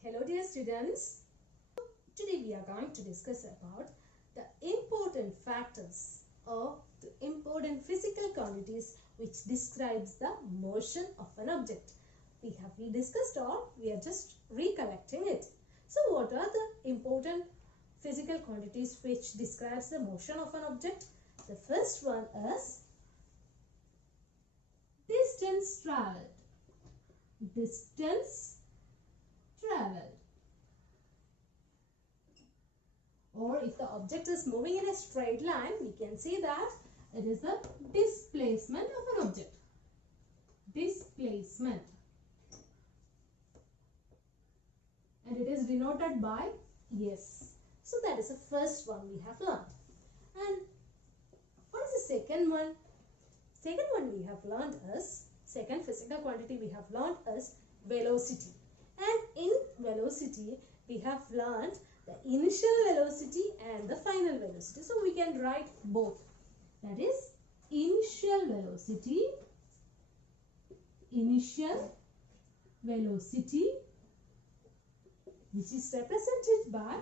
Hello dear students, today we are going to discuss about the important factors or the important physical quantities which describes the motion of an object. We have discussed all, we are just recollecting it. So what are the important physical quantities which describes the motion of an object? The first one is distance traveled. Distance traveled. Or if the object is moving in a straight line, we can say that it is the displacement of an object. Displacement. And it is denoted by S. So that is the first one we have learned. And what is the second one? Second one we have learned is, second physical quantity we have learned is velocity. And in velocity, we have learned the initial velocity and the final velocity. So we can write both. That is initial velocity, which is represented by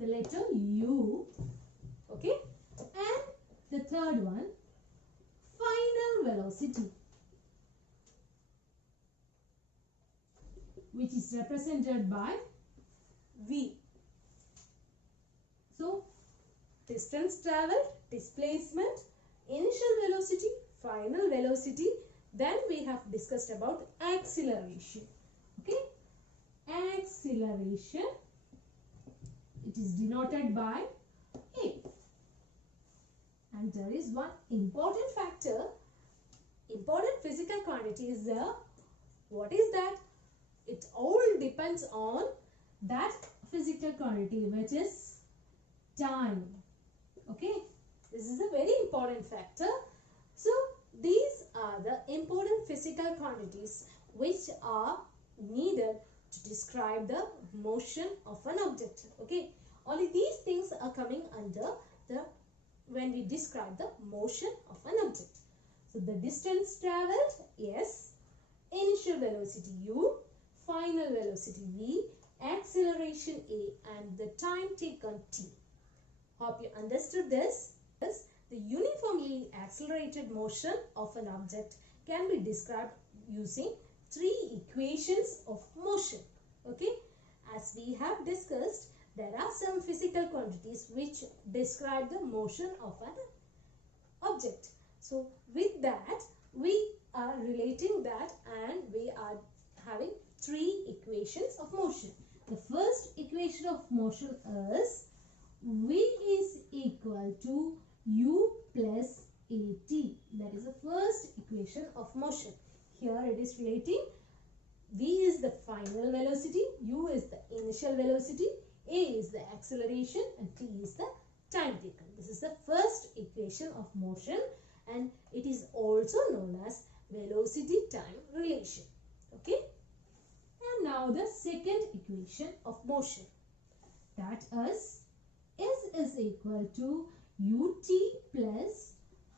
the letter U. Okay. And the third one, final velocity, which is represented by V. So, distance traveled, displacement, initial velocity, final velocity. Then we have discussed about acceleration. Okay, acceleration. It is denoted by A. And there is one important factor, important physical quantity is there. What is that? It all depends on that physical quantity, which is time. Okay, this is a very important factor. So these are the important physical quantities which are needed to describe the motion of an object. Okay, only these things are coming under the when we describe the motion of an object. So the distance traveled, S, initial velocity U, final velocity V, acceleration A, and the time taken T. Hope you understood this. The uniformly accelerated motion of an object can be described using three equations of motion. Okay, as we have discussed, there are some physical quantities which describe the motion of an object. So with that, we are relating that and we are having three equations of motion. The first equation of motion is V is equal to U plus AT. That is the first equation of motion. Here it is relating V is the final velocity, U is the initial velocity, A is the acceleration and T is the time taken. This is the first equation of motion and it is also known as velocity-time relation. Okay. And now the second equation of motion, that is S is equal to ut plus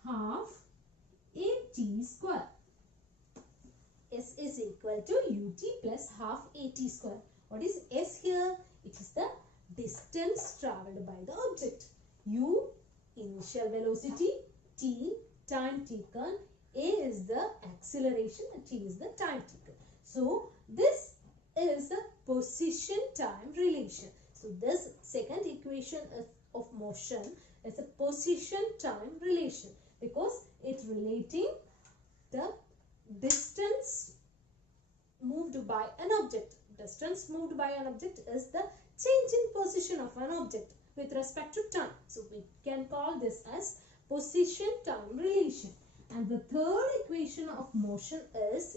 half at square. S is equal to ut plus half at square. What is S here? It is the distance travelled by the object. U, initial velocity, T, time taken, A is the acceleration and T is the time taken. So this is the position time relation. So this second equation of motion is a position time relation because it's relating the distance moved by an object. Distance moved by an object is the change in position of an object with respect to time. So we can call this as position time relation. And the third equation of motion is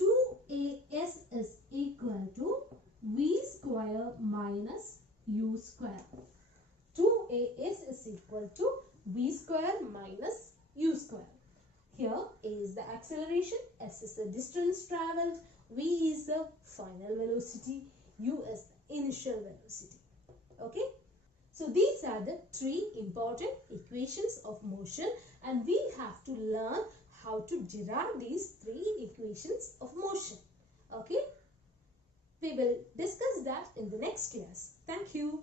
2as is equal to v square minus u square. 2as is equal to v square minus u square. Here A is the acceleration, S is the distance travelled, V is the final velocity, U is the initial velocity. Okay. So these are the three important equations of motion and we have to learn how to derive these three equations of motion. Okay. We will discuss that in the next class. Thank you.